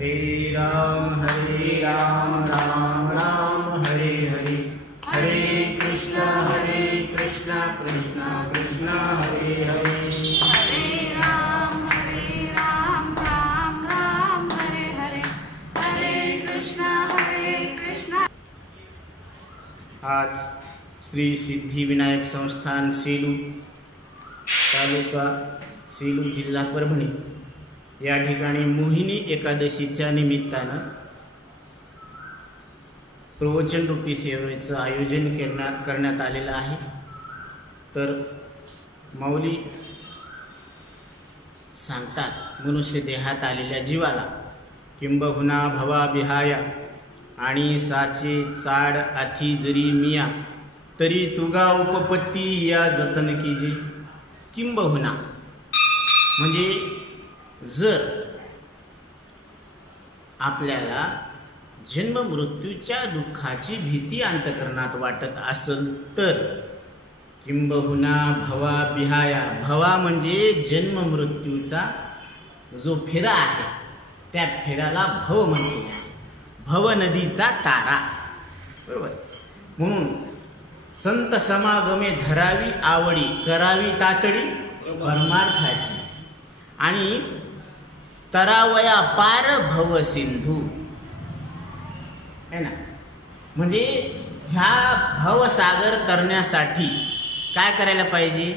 हरे राम राम राम हरे हरे, हरे कृष्ण कृष्ण कृष्ण हरे हरे, हरे राम राम राम हरे हरे, हरे कृष्ण। आज श्री सिद्धिविनायक संस्थान सेलू, तालुका सेलू, जिल्हा परभणी या ठिकाणी मोहिनी एकादशीच्या निमित्तानं प्रवचन रूपी सेवेचं आयोजन करण्यात आलेलं आहे। तर माऊली सांगतात, मनुष्य देहात आलेल्या जीवाला किंबहुना भवा बिहाया आणि साचे चाड आथी जरी मिया तरी तुगा उपपत्ती या जतन कीजे। किंबहुना म्हणजे जर आपल्याला जन्म मृत्यूच्या दुःखाची भीती अंतःकरणात वाटत असेल तर किंबहुना भवा बिहाया, भवा म्हणजे जन्म मृत्यूचा जो फेरा आहे त्या फेऱ्याला भव म्हणतो, भव नदीचा तारा, बरोबर। म्हणून संत समागमे धरावी आवडी, करावी तातडी परमार्थाची आणि तरावया पार भव सिंधू, है ना। म्हणजे ह्या भवसागर तरण्यासाठी काय करायला पाहिजे?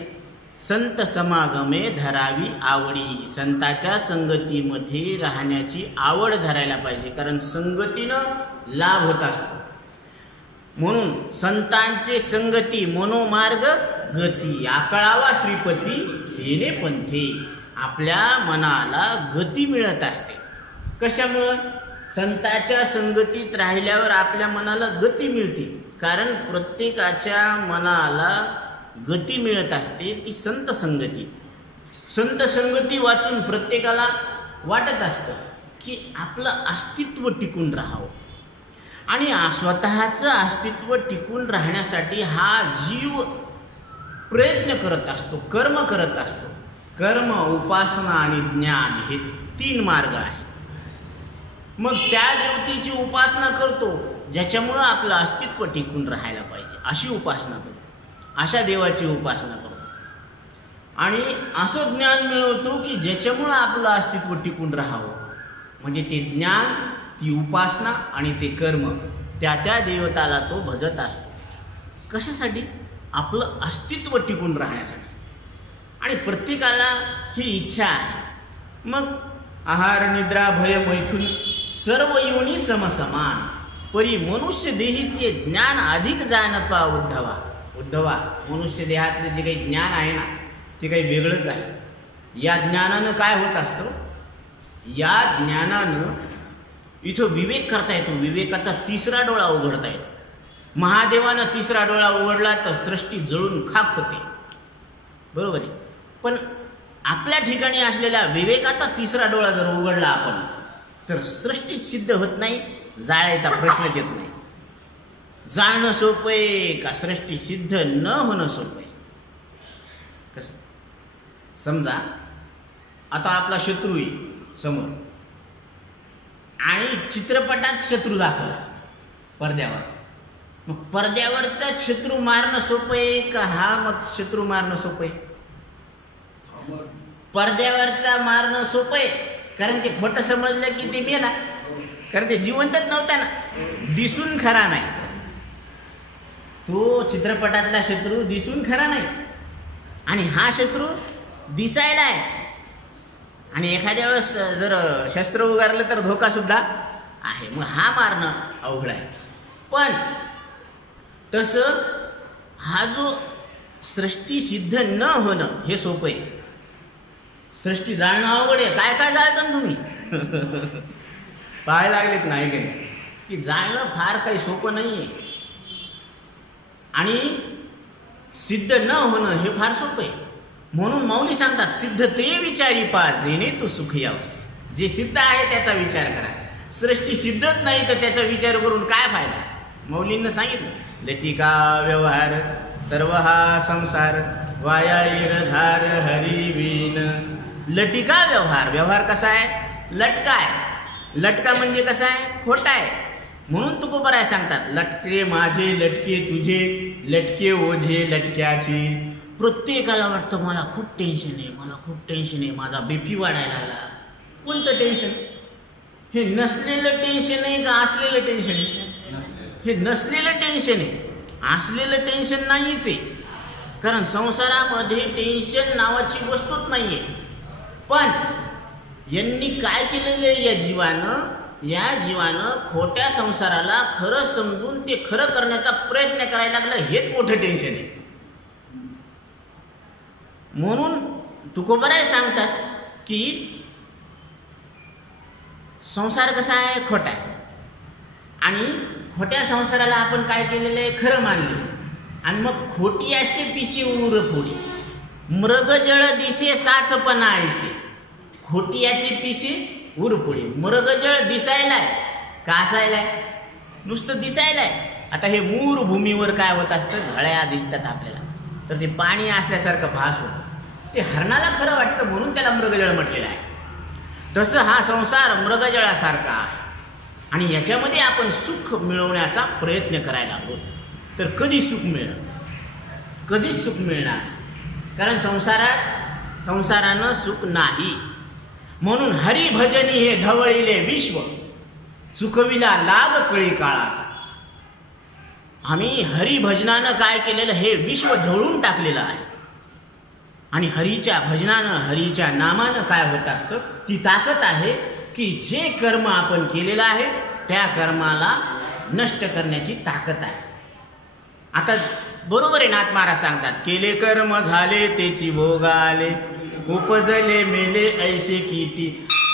संत समागमे धरावी आवडी, संताच्या संगतीमध्ये राहण्याची आवड धरायला पाहिजे, कारण संगतीनं लाभ होत असतो। म्हणून संतांचे संगती मनोमार्ग गती, आकळावा श्रीपती येणे पंथे, आपल्या मनाला गती मिळत असते। कशामुळे? संताच्या संगतीत राहिल्यावर आपल्या मनाला गती मिळते, कारण प्रत्येकाच्या मनाला गती मिळत असते ती संत संगती। संत संगती वाचून प्रत्येकाला वाटत असतं की आपलं अस्तित्व टिकून राहावं, आणि स्वतःचं अस्तित्व टिकून राहण्यासाठी हा जीव प्रयत्न करत असतो, कर्म करत असतो। कर्म, उपासना आणि ज्ञान हे 3 मार्ग आहेत। मग त्या देवतेची उपासना करतो ज्याच्यामुळं आपलं अस्तित्व टिकून राहायला पाहिजे, अशी उपासना करतो, अशा देवाची उपासना करतो, आणि असं ज्ञान मिळवतो की ज्याच्यामुळं आपलं अस्तित्व टिकून राहावं। म्हणजे ते ज्ञान, ती उपासना आणि ते कर्म, त्या देवताला तो भजत असतो। कशासाठी? आपलं अस्तित्व टिकून राहण्यासाठी। आणि प्रत्येकाला ही इच्छा आहे। मग आहार निद्रा भय मैथुन सर्व योनी समसमान, परी मनुष्य देहीचे ज्ञान अधिक जाण पा उद्धवा। उद्धवा, मनुष्य देहातलं जे काही ज्ञान आहे ना ते काही वेगळंच आहे। या ज्ञानानं काय होत असतं? या ज्ञानानं इथं विवेक करता येतो, विवेकाचा 3रा डोळा उघडता येतो। महादेवानं 3रा डोळा उघडला तर सृष्टी जळून खाक होते, बरोबर आहे। पण आपल्या ठिकाणी असलेल्या विवेकाचा 3रा डोळा जर उघडला आपण तर सृष्टीत सिद्ध होत नाही, जाळायचा प्रश्नच येत नाही। जाणणं सोपं आहे का सृष्टी सिद्ध न होणं सोपं आहे? कसं? समजा आता आपला शत्रू आहे समोर, आणि चित्रपटात शत्रू दाखवला पडद्यावर, मग पडद्यावरचा शत्रू मारणं सोपं आहे का हा मग शत्रू मारणं सोपं आहे? पडद्यावरचा मारणं सोपं आहे, कारण ते खोटं समजलं की ते मेला, कारण ते जिवंतच नव्हता ना, दिसून खरा नाही। तो चित्रपटातला शत्रू दिसून खरा नाही, आणि हा शत्रू दिसायला आहे, आणि एखाद्या वेळेस जर शस्त्र उगारलं तर धोका सुद्धा आहे, मग हा मारणं अवघड आहे। पण तसं हा जो सृष्टी सिद्ध न होणं हे सोपं आहे, सृष्टी जाळणं अवघड आहे। काय काय जाळता तुम्ही? पाहायला लागलेत नाही काय की जाळणं फार काही सोपं नाही आहे, आणि सिद्ध न होणं हे फार सोपं आहे। म्हणून माऊली सांगतात, सिद्ध ते विचारी पा जेणे तू सुख यावस। जे सिद्ध आहे त्याचा विचार करा, सृष्टी सिद्धच नाही तर त्याचा विचार करून काय फायदा? माऊलींना सांगितलं, लटिका व्यवहार सर्व हा संसार वाया इरझार हरिवीन। लटिका व्यवहार, व्यवहार कसा आहे? लटका आहे, लटका म्हणजे कसा आहे? खोटा आहे. म्हणून तुकोबराय सांगतात, लटके माझे लटके तुझे, लटके ओझे लटक्याचे. प्रत्येकाला वाटतं मला खूप टेन्शन आहे, मला खूप टेन्शन आहे, माझा BP वाढायला लागला. कोणतं टेन्शन? हे नसलेलं टेन्शन आहे का असलेलं टेन्शन आहे? हे नसलेलं टेन्शन आहे, असलेलं टेन्शन नाहीच आहे. कारण संसारामध्ये टेन्शन नावाची गोष्टच नाहीये. पण यांनी काय केलेलं आहे या जीवानं खोट्या संसाराला खरं समजून ते खरं करण्याचा प्रयत्न करायला लागलं, हेच मोठं टेन्शन आहे. म्हणून तुकोबराय सांगतात की संसार कसा आहे? खोटा आहे. आणि खोट्या संसाराला आपण काय केलेलं आहे? खरं मानले. आणि मग खोटी असते पिसे उर फोडी, मृगजळ दिसे साचपणा ऐसे. खोटी याची पिसे उर फोडी. मृगजळ दिसायलाय का असायलाय? नुसतं दिसायलाय. आता हे मूर भूमीवर काय होत असतं? झळ्या दिसतात आपल्याला, तर ते पाणी असल्यासारखं भास होतं. ते हरणाला खरं वाटतं म्हणून त्याला मृगजळ म्हटलेलं आहे. तसं हा संसार मृगजळासारखा आहे. आणि याच्यामध्ये आपण सुख मिळवण्याचा प्रयत्न करायला हवं. तर कधी सुख मिळणार? कधीच सुख मिळणार, कारण संसारानं सुख नाही. म्हणून हरिभजनी हे धवळिले विश्व, चुकविला लाभ कळी काळाचा. आम्ही हरिभजनानं काय केलेलं? हे विश्व ढवळून टाकलेलं आहे. आणि हरीच्या भजनानं, हरीच्या नामानं काय होत असतं? ती ताकद आहे की जे कर्म आपण केलेलं आहे त्या कर्माला नष्ट करण्याची ताकद आहे. आता बरोबर आहे, नाथ महाराज सांगतात, केले कर्म झाले तेची भोग आले, उपजले मेले ऐसे किती.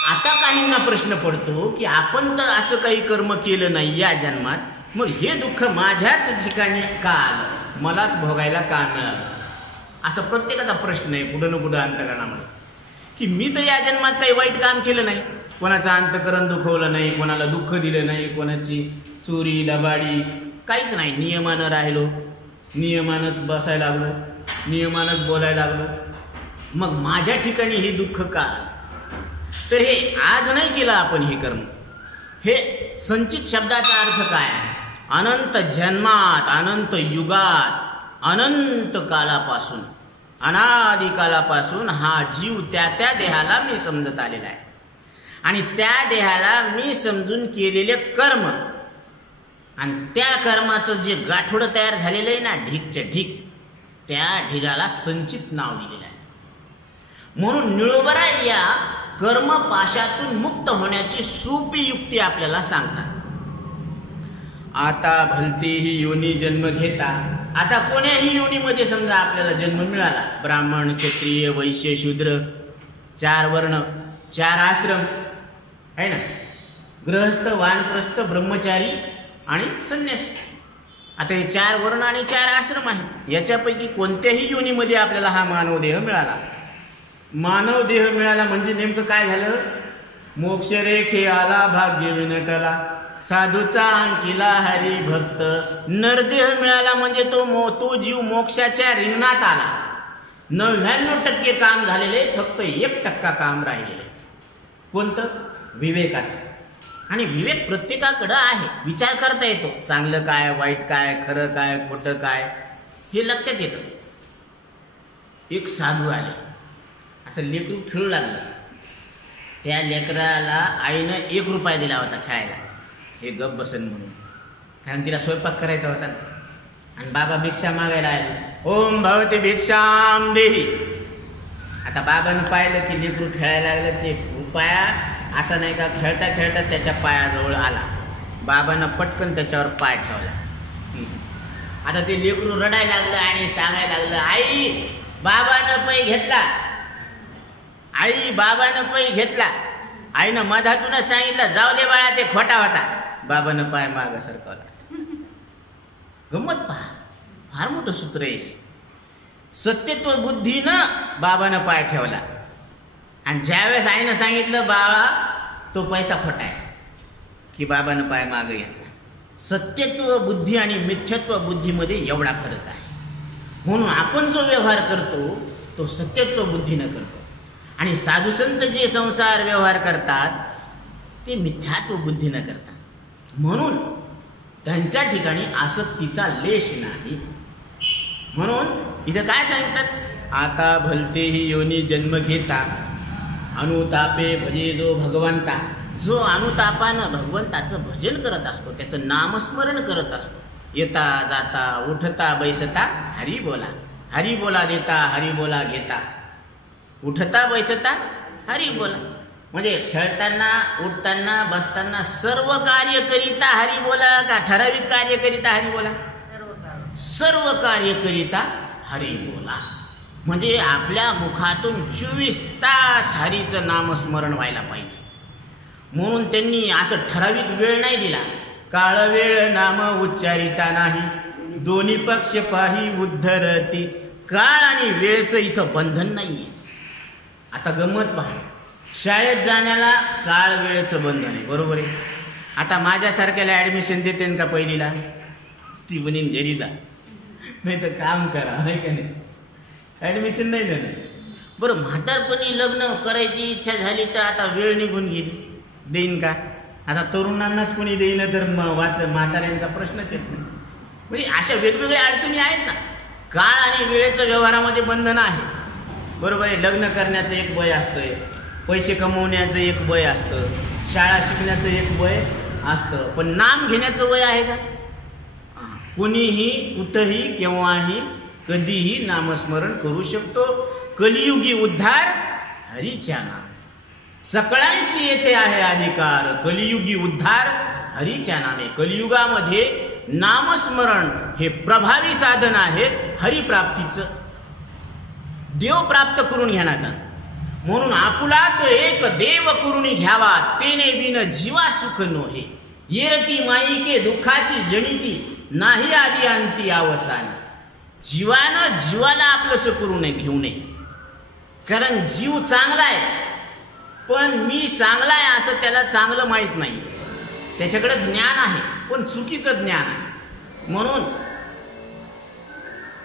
आता काहींना प्रश्न पडतो की आपण तर असं काही कर्म केलं नाही या जन्मात, मग हे दुःख माझ्याच ठिकाणी का आलं, मलाच भोगायला का मिळालं? असं प्रत्येकाचा प्रश्न आहे कुठं ना कुठं अंतकरणामध्ये, की मी तर या जन्मात काही वाईट काम केलं नाही, कोणाचं अंतकरण दुखवलं नाही, कोणाला दुःख दिलं नाही, कोणाची चोरी लबाडी काहीच नाही. नियमानं राहिलो, नियमानंच बसायला लागलो, नियमानंच बोलायला लागलो, मग माझ्या ठिकाणी हे दुःख का? तर हे आज नाही केलं आपण हे कर्म. हे संचित शब्दाचा अर्थ काय आहे? अनंत जन्मात, अनंत युगात, अनंत कालापासून, अनादि कालापासून हा जीव त्या देहाला मी समजत आलेला आहे. आणि त्या देहाला मी समजून केलेले कर्म आणि त्या कर्माचं जे गाठोडं तयार झालेलं आहे ना, ढीकच्या ढीक, त्या ढिगाला संचित नाव दिलेलं आहे. म्हणून निळोबराय या कर्मपाशातून मुक्त होण्याची सोपी युक्ती आपल्याला सांगतात. आता भलतेही योनी जन्म घेता. आता कोण्याही योनीमध्ये समजा आपल्याला जन्म मिळाला, ब्राह्मण, क्षत्रिय, वैश्य, शूद्र, 4 वर्ण, 4 आश्रम आहे ना, गृहस्थ, वानप्रस्थ, ब्रह्मचारी आणि संन्यासी. आता हे 4 वर्ण आणि 4 आश्रम आहेत. याच्यापैकी कोणत्याही योनीमध्ये आपल्याला हा मानव देह मिळाला. मानव देह मिळाला म्हणजे नेमकं काय झालं? मोक्ष रेखे आला भाग्य विनटला, साधूचा अंकिला हरी भक्त. नरदेह मिळाला म्हणजे तो जीव मोक्षाच्या रिंगणात आला. 99% काम झालेले, फक्त 1% काम राहिलेले. कोणतं? विवेकाचं. आणि विवेक प्रत्येकाकडं आहे, विचार करता येतो, चांगलं काय, वाईट काय, खरं काय, खोटं काय, हे लक्षात येतं. एक साधू आले, असं लेकरू खेळू लागलं. त्या लेकराला आईनं 1 रुपया दिला होता खेळायला, हे गप बसन म्हणून, कारण तिला स्वयंपाक करायचा होता. आणि बाबा भिक्षा मागायला आले, ओम भवती भिक्षाम देही. आता बाबानं पाहिलं की लेकरू खेळायला लागलं, ते रुपया असा नाही का खेळता खेळता त्याच्या पायाजवळ आला. बाबानं पटकन त्याच्यावर पाय ठेवला. आता ते लेकरू रडायला लागलं आणि सांगायला लागलं, आई बाबानं पै घेतला, आई बाबानं पै घेतला. आईनं मधातूनच सांगितलं, जाऊ दे बाळा, ते खोटा होता. बाबानं पाय माग सरकवला. गंमत पहा, फार मोठं सूत्र आहे. सत्यत्व बुद्धीनं बाबानं पाय ठेवला. आणि ज्यावेळेस आईनं सांगितलं, बाळा तो पैसा खोटा आहे, की बाबानं पाय मागं घेतला. सत्यत्व बुद्धी आणि मिथ्यत्व बुद्धीमध्ये एवढा फरक आहे. म्हणून आपण जो व्यवहार करतो तो सत्यत्व बुद्धीनं करतो. आणि साधुसंत जे संसार व्यवहार करतात ते मिथ्यात्व बुद्धी न करता. म्हणून त्यांच्या ठिकाणी आसक्तीचा लेश नाही. म्हणून इथं काय सांगतात, आता भलतेही योनी जन्म घेता अनुतापे भजे जो भगवंता. जो अनुतापानं भगवंताचं भजन करत असतो, त्याचं नामस्मरण करत असतो, येता जाता उठता बैसता हरी बोला, हरी बोला देता हरी बोला घेता, उठता बैसता हरी बोला. म्हणजे खेळताना उठताना बसताना सर्व कार्य करिता हरी बोला का ठराविक कार्य करिता हरी बोला? सर्व कार्य करिता हरी बोला. म्हणजे आपल्या मुखातून 24 तास हरीचं नामस्मरण व्हायला पाहिजे. म्हणून त्यांनी असं ठराविक वेळ नाही दिला. काळ वेळ नाम उच्चारिता नाही, दोन्ही पक्ष पाही उद्धरती. काळ आणि वेळेचं इथं बंधन नाहीये. आता गंमत पहा, शाळेत जाण्याला काळ वेळेचं बंधन आहे, बरोबर आहे. आता माझ्यासारख्याला ॲडमिशन देते का पहिलीला? ती म्हणीन घरी जा, नाही तर काम करा, नाही का नाही, ॲडमिशन नाही देणार. बरं म्हातारपणी लग्न करायची इच्छा झाली तर आता वेळ निघून गेली, देईन का? आता तरुणांनाच कोणी देईन तर म्हाताऱ्यांचा प्रश्नच येत नाही. म्हणजे अशा वेगवेगळ्या अडचणी आहेत ना. काळ आणि वेळेचं व्यवहारामध्ये बंधन आहे, बरोबर आहे. लग्न करण्याचं एक वय असतंय, पैसे कमवण्याचं एक वय असतं, शाळा शिकण्याचं एक वय असतं, पण नाम घेण्याचं वय आहे का? कोणीही कुठंही केव्हाही कधीही नामस्मरण करू शकतो. कलियुगी उद्धार हरीच्या नाम. सकळांशी येथे आहे अधिकार, कलियुगी उद्धार हरीच्या नामे. कलियुगामध्ये नामस्मरण हे प्रभावी साधन आहे हरिप्राप्तीचं, देव प्राप्त करून घेण्याचा. म्हणून आपुला तो एक देव करून घ्यावा, तेने बिन जीवा सुख नोहे. येरती माईके दुःखाची जनिती, नाही आधी अंती अवसान. जीवानं जीवाला आपलंसं करू नये, घेऊ नये. कारण जीव चांगला आहे, पण मी चांगला आहे असं त्याला चांगलं माहीत नाही. त्याच्याकडे ज्ञान आहे, पण चुकीचं ज्ञान आहे. म्हणून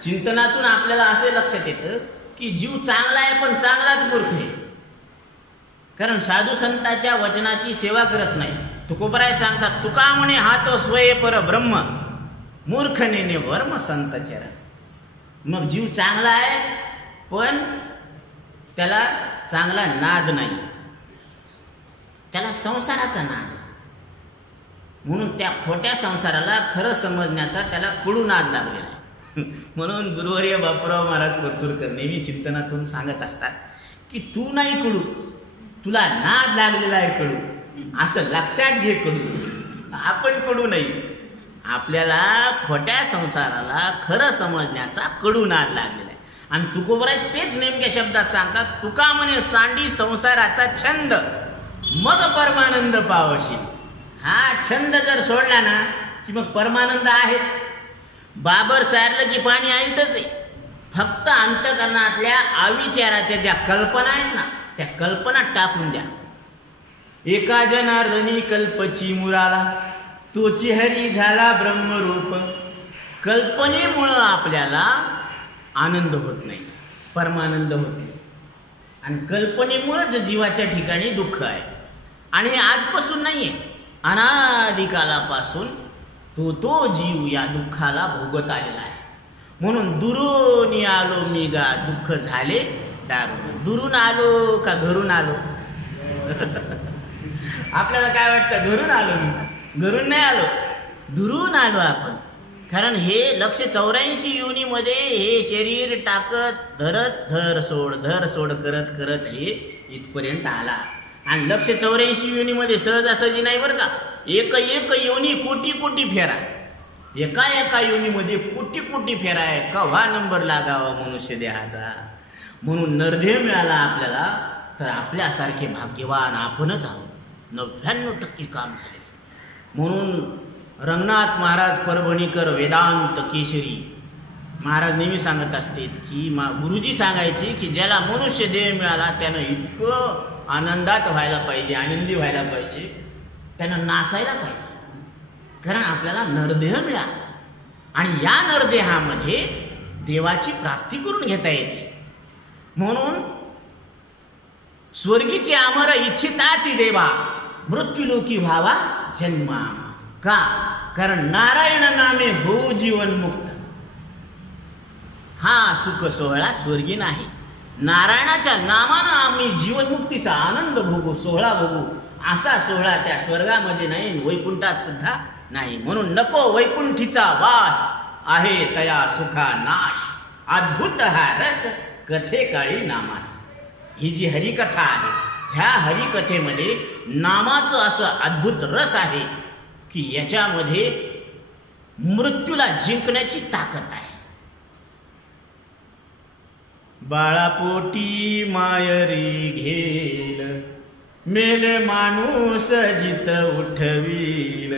चिंतनातून आपल्याला असे लक्षात येतं की जीव चांगला आहे, पण चांगलाच मूर्ख आहे. कारण साधू संतांच्या वचनाची सेवा करत नाही. तुकोबराय सांगतात, तुका म्हणे हा तो स्वये पर ब्रह्म, मूर्ख नेने वर्म संतचर. मग जीव चांगला आहे, पण त्याला चांगला नाद नाही, त्याला संसाराचा नाद. म्हणून त्या खोट्या संसाराला खरं समजण्याचा त्याला कुडू नाद लागलेला आहे. म्हणून गुरुवर्य बापूराव महाराज परतूरकर नेहमी चिंतनातून सांगत असतात की तू नाही कडू, तुला नाद लागलेला आहे कडू, असं लक्षात घे कडू. आपण कडू नाही, आपल्याला खोट्या संसाराला खरं समजण्याचा कडू नाद लागलेला आहे. आणि तुकोबराय तेच नेमक्या शब्दात सांगतात, तुका म्हणे सांडी संसाराचा छंद, मग परमानंद पावशील. हा छंद जर सोडला ना की मग परमानंद आहेच. बाबर सारलं की पाणी आईतच आहे. फक्त अंतकरणातल्या अविचाराच्या ज्या कल्पना आहेत ना, त्या कल्पना टाकून द्या. एका जनार्दनी कल्पची मुराला, तोची हरी झाला ब्रह्मरूप. कल्पनेमुळं आपल्याला आनंद होत नाही, परमानंद होत नाही. आणि कल्पनेमुळंच जीवाच्या ठिकाणी दुःख आहे. आणि हे आजपासून नाही आहे, अनादिकालापासून तो जीव या दुःखाला भोगत आलेला आहे. म्हणून दुरून आलो मी गा, दुःख झाले दारून. दुरून आलो का घरून आलो? आपल्याला काय वाटतं, घरून आलो मी? घरून नाही आलो, दुरून आलो आपण. कारण हे 184 योनीमध्ये हे शरीर टाकत धरत धर सोड करत करत हे इथपर्यंत आला. आणि 184 योनीमध्ये सहजासहजी नाही बरं का. एक योनी कोटी फेरा, एका योनीमध्ये कोटी फेरा आहे. केव्हा नंबर लागावा मनुष्य देहाचा. म्हणून नरदेह मिळाला आपल्याला तर आपल्यासारखे भाग्यवान आपणच आहोत. 99% काम झाले. म्हणून रंगनाथ महाराज परभणीकर वेदांत केशरी महाराज नेहमी सांगत असतात की गुरुजी सांगायचे की ज्याला मनुष्य देह मिळाला त्यानं इतकं आनंदात व्हायला पाहिजे, आनंदी व्हायला पाहिजे, त्यानं नाचायला पाहिजे. कारण आपल्याला नरदेह मिळाला आणि या नरदेहामध्ये देवाची प्राप्ती करून घेता येते. म्हणून स्वर्गीचे अमर इच्छिता ती देवा, मृत्यूलोकी व्हावा जन्मा. का? कारण नारायण नामे हो जीवन मुक्त. हा सुख सोहळा स्वर्गी नाही. नारायणाच्या नामानं आम्ही जीवनमुक्तीचा आनंद भोगू, सोहळा भोगू. असा सोहळा त्या स्वर्गामध्ये नाही, वैकुंठात सुद्धा नाही. म्हणून नको वैकुंठीचा वास, आहे तया सुखा नाश. अद्भुत हा रस कथे काळी नामाचा. ही जी हरिकथा आहे, ह्या हरिकथेमध्ये नामाचं असं अद्भुत रस आहे की याच्यामध्ये मृत्यूला जिंकण्याची ताकद आहे. बाळापोटी मायरी घेल, मेले माणूस जित उठवील.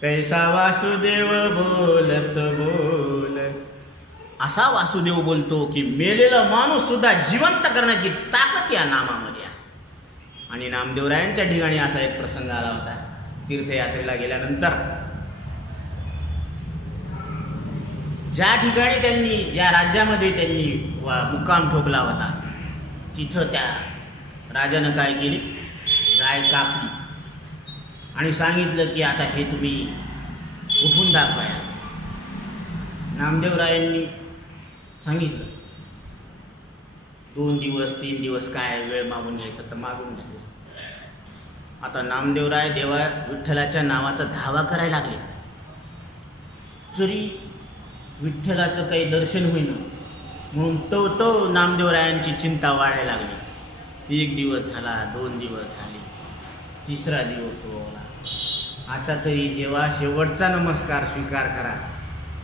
कैसा वासुदेव बोलत बोल. असा वासुदेव बोलतो की मेलेला माणूस सुद्धा जिवंत करण्याची ताकद या नामामध्ये आहे. आणि नामदेवरायांच्या ठिकाणी असा एक प्रसंग आला होता. तीर्थयात्रेला गेल्यानंतर ज्या ठिकाणी त्यांनी, ज्या राज्यामध्ये त्यांनी मुक्काम ठोकला होता, तिथं त्या राजानं काय केली, गाय कापली आणि सांगितलं की आता हे तुम्ही उठून दाखवाया. नामदेवरायांनी सांगितलं 2 दिवस 3 दिवस काय वेळ मागून घ्यायचं तर मागून घेतलं. आता नामदेवराय देवा विठ्ठलाच्या नावाचा धावा करायला लागले. जरी विठ्ठलाचं काही दर्शन होईना म्हणून तो नामदेवरायांची चिंता वाढायला लागली. 1 दिवस झाला, 2 दिवस झाले, 3रा दिवस होला. आता तरी देवा शेवटचा नमस्कार स्वीकार करा.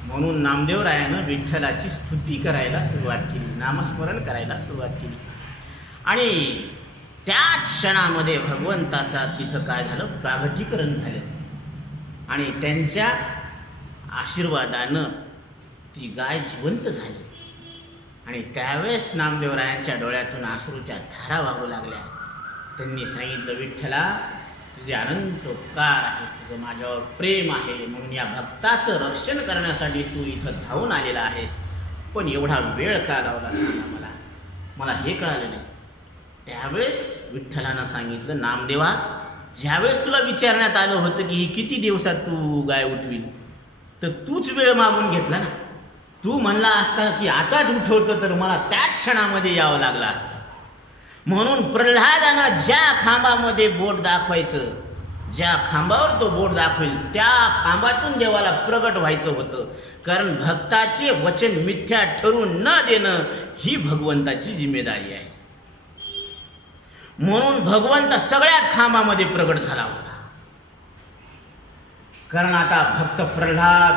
म्हणून नामदेवरायानं विठ्ठलाची स्तुती करायला सुरुवात केली, नामस्मरण करायला सुरुवात केली. आणि त्याच क्षणामध्ये भगवंताचा तिथं काय झालं, प्रागटीकरण झालं. आणि त्यांच्या आशीर्वादानं ती गाय जिवंत झाली. आणि त्यावेळेस नामदेवरायांच्या डोळ्यातून अश्रूच्या धारा वाहू लागल्या. त्यांनी सांगितलं, विठ्ठला तुझे अनंत उपकार आहे, तुझं माझ्यावर प्रेम आहे, म्हणून या भक्ताचं रक्षण करण्यासाठी तू इथं धावून आलेला आहेस. पण एवढा वेळ का लावला सांगा मला हे कळालं नाही. त्यावेळेस विठ्ठलानं सांगितलं, नामदेवा ज्यावेळेस तुला विचारण्यात आलं होतं की किती दिवसात तू गाय उठवील, तर तूच वेळ मागून घेतला ना. तू म्हणला असता की आताच उठवतं तर मला त्याच क्षणामध्ये यावं लागलं असतं. म्हणून प्रल्हादानं ज्या खांबामध्ये बोट दाखवायचं, ज्या खांबावर तो बोट दाखवेल त्या खांबातून देवाला प्रगट व्हायचं होतं. कारण भक्ताचे वचन मिथ्या ठरून न देणं ही भगवंताची जिम्मेदारी आहे. म्हणून भगवंत सगळ्याच खांबामध्ये प्रगट झाला होता. कारण आता भक्त प्रल्हाद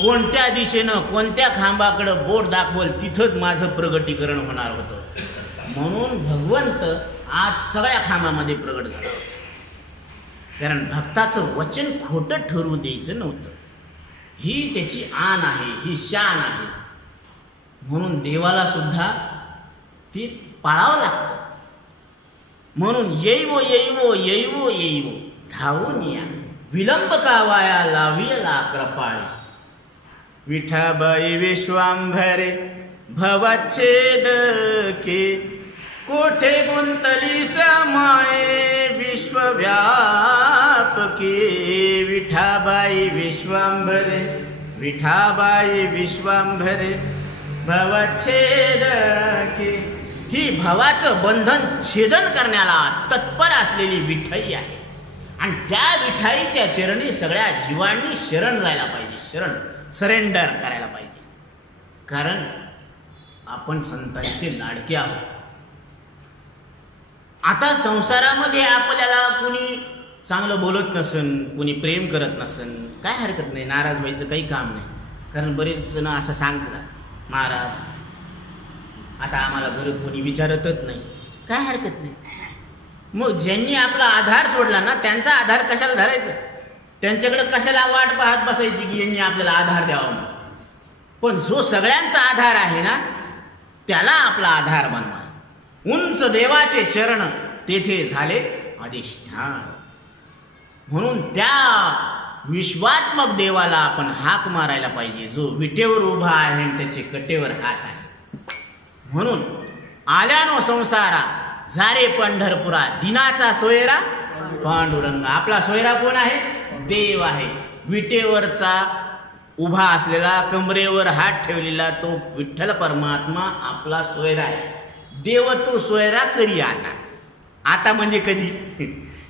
कोणत्या दिशेनं कोणत्या खांबाकडं बोट दाखवल तिथंच माझं प्रगटीकरण होणार होतं. म्हणून भगवंत आज सगळ्या खांबामध्ये प्रगट झाला होता. कारण भक्ताचं वचन खोटं ठरू द्यायचं नव्हतं. ही त्याची आन आहे, ही शान आहे. म्हणून देवाला सुद्धा ती पाळावं लागतं. म्हणून येईवो येईवो येईवो येईवो धावून या, विलंब का वाया लावियला कृपाळी. विठाबाई विश्वांभरे भवच्छेद के, कोठे गुंतली समाये विश्वव्यापके. विठाबाई विश्वांभरे, विठाबाई विश्वांभरे भवच्छेद के. ही भवाचं बंधन छेदन करण्याला तत्पर असलेली विठाई आहे. आणि त्या विठाईच्या चरणी सगळ्या जीवांनी शरण जायला पाहिजे, शरण सरेंडर करायला पाहिजे. कारण आपण संतांचे लाडके आहोत. आता संसारामध्ये आपल्याला कोणी चांगलं बोलत नसन, कोणी प्रेम करत नसन, काय हरकत नाही, नाराज व्हायचं काही काम नाही. कारण बरेच जण असं सांगतात, महाराज आता आम्हाला घरी कोणी विचारतच नाही, काय हरकत नाही. मग ज्यांनी आपला आधार सोडला ना त्यांचा आधार कशाला धरायचं, त्यांच्याकडे कशाला वाट पाहत बसायची की यांनी आपल्याला आधार द्यावा म्हणून. पण जो सगळ्यांचा आधार आहे ना त्याला आपला आधार बनवा. उंच देवाचे चरण तेथे झाले अधिष्ठान. म्हणून त्या विश्वात्मक देवाला आपण हाक मारायला पाहिजे, जो विटेवर उभा आहे आणि त्याचे कटेवर हात आहे. म्हणून आल्यानो संसारा, झारे पंढरपुरा, दिनाचा सोयरा पांडुरंग. आपला सोयरा कोण आहे? देव आहे. विटेवरचा उभा असलेला, कमरेवर हात ठेवलेला तो विठ्ठल परमात्मा आपला सोयरा आहे. देव तो सोयरा करी आता. आता म्हणजे कधी?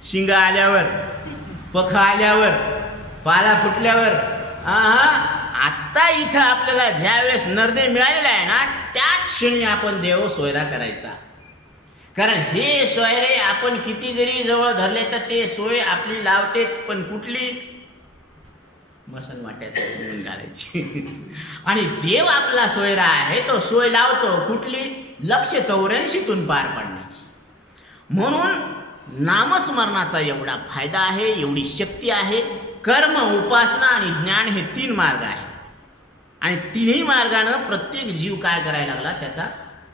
शिंग आल्यावर, पख आल्यावर, पाला फुटल्यावर. आत्ता इथं आपल्याला ज्या वेळेस नरदे मिळालेला आहे ना, त्याच क्षणी आपण देव सोयरा करायचा. कारण हे सोयरे आपण किती जरी जवळ धरले तर ते सोय आपली लावते, पण कुठली? मसन वाट्यात म्हणून घालायची. आणि देव आपला सोयरा आहे, तो सोय लावतो कुठली? 184 पार पाडण्याची. म्हणून नामस्मरणाचा एवढा फायदा आहे, एवढी शक्ती आहे. कर्म, उपासना आणि ज्ञान हे 3 मार्ग आहे. आणि 3ही मार्गानं प्रत्येक जीव काय करायला लागला,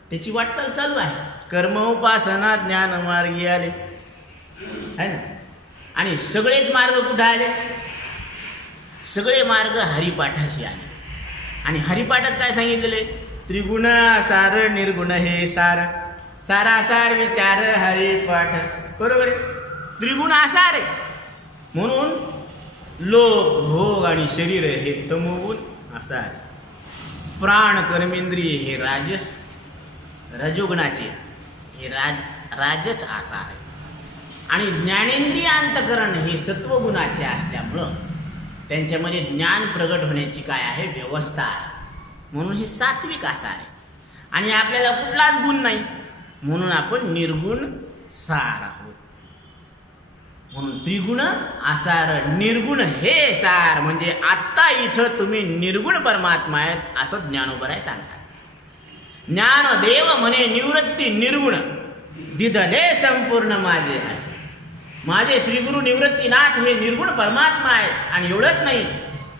त्याची वाटचाल चालू आहे. कर्म, उपासना, ज्ञान मार्गी आले आहे ना. आणि सगळेच मार्ग कुठे आले? सगळे मार्ग हरिपाठाशी आले. आणि हरिपाठात काय सांगितलेले? त्रिगुण सार निर्गुण हे सार, सारासार विचार हरिपाठ. बरोबर आहे. त्रिगुण आसार आहे. म्हणून लोक, भोग आणि शरीर हे तमोगुण आसार. प्राण, कर्मेंद्रिय हे राजस, रजोगुणाचे हे राजस आसार आहे. आणि ज्ञानेंद्रिय अंतकरण हे सत्वगुणाचे असल्यामुळं त्यांच्यामध्ये ज्ञान प्रगट होण्याची काय आहे? व्यवस्था आहे. म्हणून हे सात्विक आसार आहे. आणि आपल्याला कुठलाच गुण नाही, म्हणून आपण निर्गुण सार आहोत. म्हणून त्रिगुण आसार, निर्गुण हे सार. म्हणजे आत्ता इथं तुम्ही निर्गुण परमात्मा आहेत असं ज्ञानोबराय सांगतात. ज्ञानदेव म्हणे निवृत्ती निर्गुण, दिदले संपूर्ण माझे आहे. माझे श्रीगुरु निवृत्तीनाथ हे निर्गुण परमात्मा आहेत. आणि एवढंच नाही,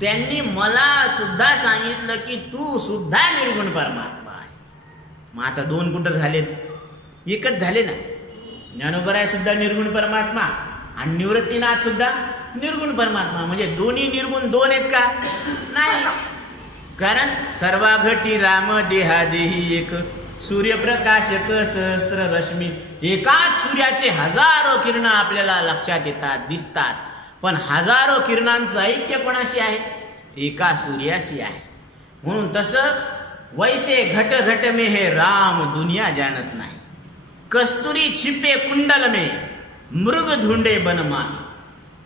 त्यांनी मला सुद्धा सांगितलं की तू सुद्धा निर्गुण परमात्मा आहे. मग आता 2 कुठं झालेत? एकच झाले ना. ज्ञानोबराय सुद्धा निर्गुण परमात्मा आणि निवृत्तीनाथ सुद्धा निर्गुण परमात्मा. म्हणजे दोन्ही निर्गुण 2 आहेत का? नाही. कारण सर्वाघटी राम देहादेही एक, सूर्यप्रकाशक सहस्त्र रश्मी. एकाच सूर्याचे हजारो किरण आपल्याला लक्षात येतात, दिसतात. पण हजारो किरणांचं ऐक्य कोणाशी आहे? एका सूर्याशी आहे. म्हणून तसं वैसे घट घट में हे राम दुनिया जानत नाही. कस्तुरी छिपे कुंडल में मृग ढूंढे बनमान.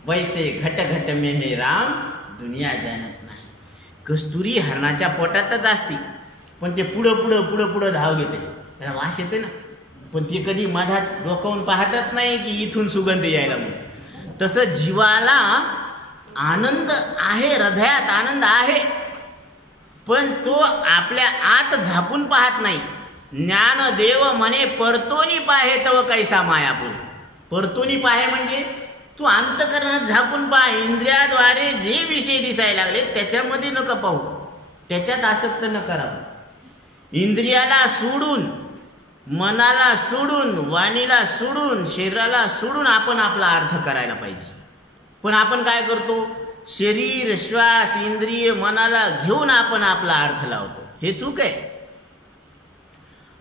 वैसे घट घट में हे राम दुनिया जानत नाही. कस्तुरी हरणाच्या पोटातच असते, पण ते पुढं धाव घेते, त्याला वास येते ना. पण ते कधी मधात डोकावून पाहतच नाही की इथून सुगंध यायला म्हणून. तसं जीवाला आनंद आहे, हृदयात आनंद आहे, पण तो आपल्या आत झापून पाहत नाही. ज्ञानदेव म्हणे परतोनी पाहे तव कैसा मायापूर. परतोनी पाहे म्हणजे तू अंतकरणात झापून पहा. इंद्रियाद्वारे जे विषय दिसायला लागले त्याच्यामध्ये नका पाहू, त्याच्यात आसक्त न करावं. इंद्रियाला सोडून, मनाला सोडून, वाणीला सोडून, शरीराला सोडून आपण आपला अर्थ करायला पाहिजे. पण आपण काय करतो? शरीर, श्वास, इंद्रिय, मनाला घेऊन आपण आपला अर्थ लावतो. हे चूक आहे.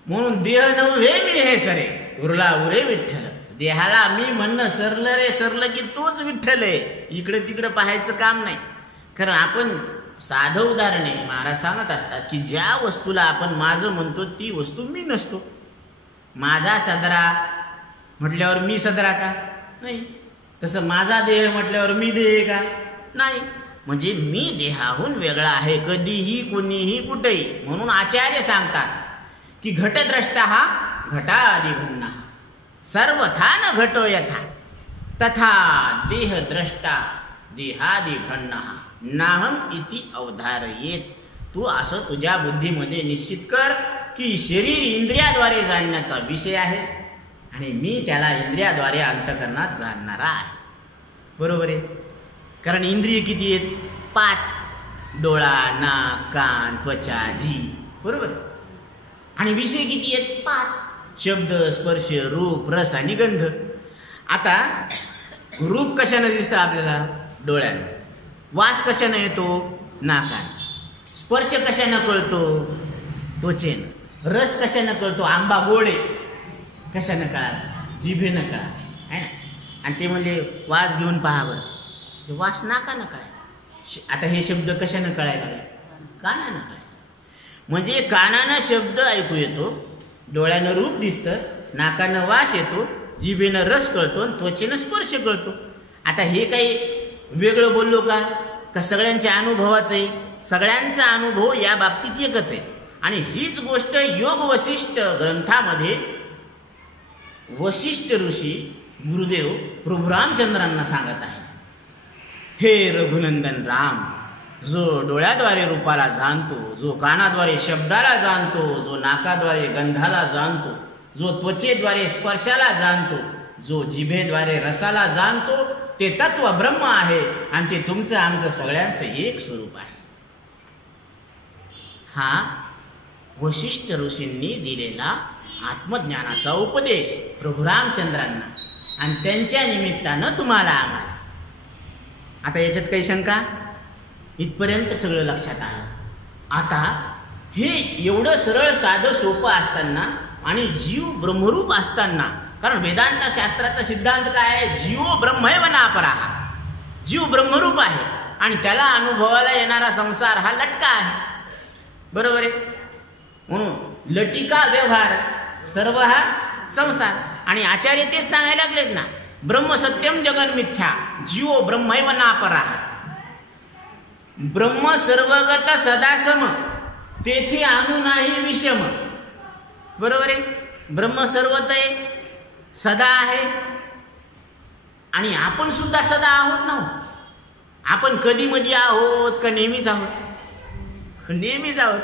म्हणून देह नव्हे मी हे सरे, उरला उरे विठ्ठल. देहाला मी म्हणणं सरलं रे सरलं की तोच विठ्ठल आहे. इकडे तिकडे पाहायचं काम नाही. कारण आपण साधं उदाहरण आहे. महाराज सांगत असतात की ज्या वस्तूला आपण माझं म्हणतो ती वस्तू मी नसतो. माझा सदरा म्हटल्यावर मी सदरा का? नाही. तसं माझा देह म्हटल्यावर मी देह का? नाही. म्हणजे मी देहाहून वेगळा आहे, कधीही, कोणीही, कुठेही. म्हणून आचार्य सांगतात की घटद्रष्टा हा घटादि भिन्ना, सर्वथा न घटो यथा तथा देहद्रष्टा देहादि भ्रन्ना नाहम इति अवधारयेत. तू असं तुझ्या बुद्धीमध्ये निश्चित कर की शरीर इंद्रियाद्वारे जाणण्याचा विषय आहे आणि मी त्याला इंद्रियाद्वारे अंतकरणात जाणणारा आहे. बरोबर आहे. कारण इंद्रिय किती आहेत? 5. डोळा, नाक, कान, त्वचा, जीभ. बरोबर. आणि विषय किती आहेत? 5. शब्द, स्पर्श, रूप, रस आणि गंध. आता रूप कशाने दिसतं आपल्याला? डोळ्यानं. वास कशाने येतो? नाकाने. स्पर्श कशाने कळतो? त्वचेनं. रस कशाने कळतो? आंबा गोड आहे, कशाने कळाला? जिभेनं कळाला, आहे ना. आणि ते म्हणले वास घेऊन पहा बरं. वास नाकानं काय? आता हे शब्द कशानं कळायला लागले? कानानं कळायला. म्हणजे कानानं शब्द ऐकू येतो, डोळ्यानं रूप दिसतं, नाकानं वास येतो, जिभेनं रस कळतो, त्वचेनं स्पर्श कळतो. आता हे काही वेगळं बोललो का सगळ्यांच्या अनुभवाचं आहे? सगळ्यांचा अनुभव या बाबतीत एकच आहे. आणि हीच गोष्ट योग वशिष्ठ ग्रंथामध्ये वशिष्ठ ऋषी गुरुदेव प्रभू रामचंद्रांना सांगत आहे. हे रघुनंदन राम, जो डोळ्याद्वारे रूपाला जाणतो, जो कानाद्वारे शब्दाला जाणतो, जो नाकाद्वारे गंधाला जाणतो, जो त्वचेद्वारे स्पर्शाला जाणतो, जो जिभेद्वारे रसाला जाणतो, ते तत्व ब्रह्म आहे आणि ते तुमचं आमचं सगळ्यांचं एक स्वरूप आहे. हा वशिष्ठ ऋषींनी दिलेला आत्मज्ञानाचा उपदेश प्रभू रामचंद्रांना आणि त्यांच्या निमित्तानं तुम्हाला आम्हाला. आता याच्यात काही शंका? इथपर्यंत सगळं लक्षात आलं. आता हे एवढं सरळ साधं सोपं असताना आणि जीव ब्रह्मरूप असताना, कारण वेदांत शास्त्राचा सिद्धांत काय आहे? जीव ब्रह्मैव नापराः. जीव ब्रह्मरूप आहे आणि त्याला अनुभवाला येणारा संसार हा लटका आहे. बरोबर आहे? म्हणून लटिका व्यवहार सर्व हा संसार. आणि आचार्य तेच सांगायला लागलेत ना, ब्रह्म सत्यम जगन मिथ्या, जीवो ब्रह्मैव नापराः. ब्रह्म सर्वगत सदा सम, तेथे अणु नाही विषम. बरोबर आहे? ब्रह्म सर्वत आहे, सदा आहे आणि आपण सुद्धा सदा आहोत ना. आपण कधी मध्ये आहोत का नेहमीच आहोत? नेहमीच आहोत.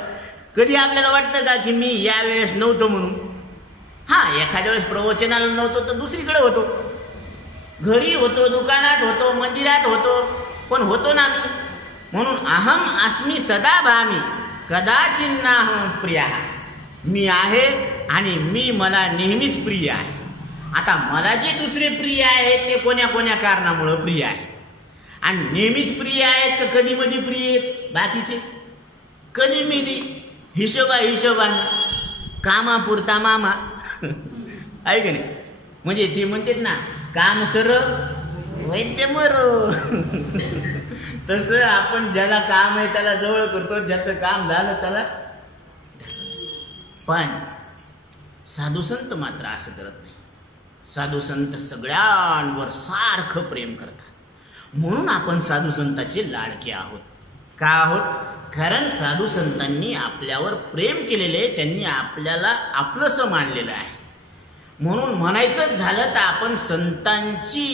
कधी आपल्याला वाटतं का की मी या वेळेस नव्हतो म्हणून? हां, एखाद्या वेळेस प्रवचनाला नव्हतो तर दुसरीकडे होतो, घरी होतो, दुकानात होतो, मंदिरात होतो, पण होतो ना मी. म्हणून अहम अस्मी सदा भामी कदाचिन्नाहं प्रियः. मी आहे आणि मी मला नेहमीच प्रिय आहे. आता मला जे दुसरे प्रिय आहेत ते कोण्या कोण्या कारणामुळं प्रिय आहे आणि नेहमीच प्रिय आहेत का कधी मध्ये प्रिय आहेत? बाकीचे कधी मध्ये हिशोबानं, कामापुरता मामा आहे का नाही? म्हणजे ते म्हणतात ना, काम सर वैद्य मरो. तसं आपण ज्याला काम आहे त्याला जवळ करतो, ज्याचं काम झालं त्याला. पण साधू संत मात्र असं करत नाही. साधू संत सगळ्यांवर सारखं प्रेम करतात. म्हणून आपण साधू संताचे लाडके आहोत. का आहोत? कारण साधू संतांनी आपल्यावर प्रेम केलेले, त्यांनी आपल्याला आपलंसं मानलेलं आहे. म्हणून म्हणायचं झालं तर आपण संतांची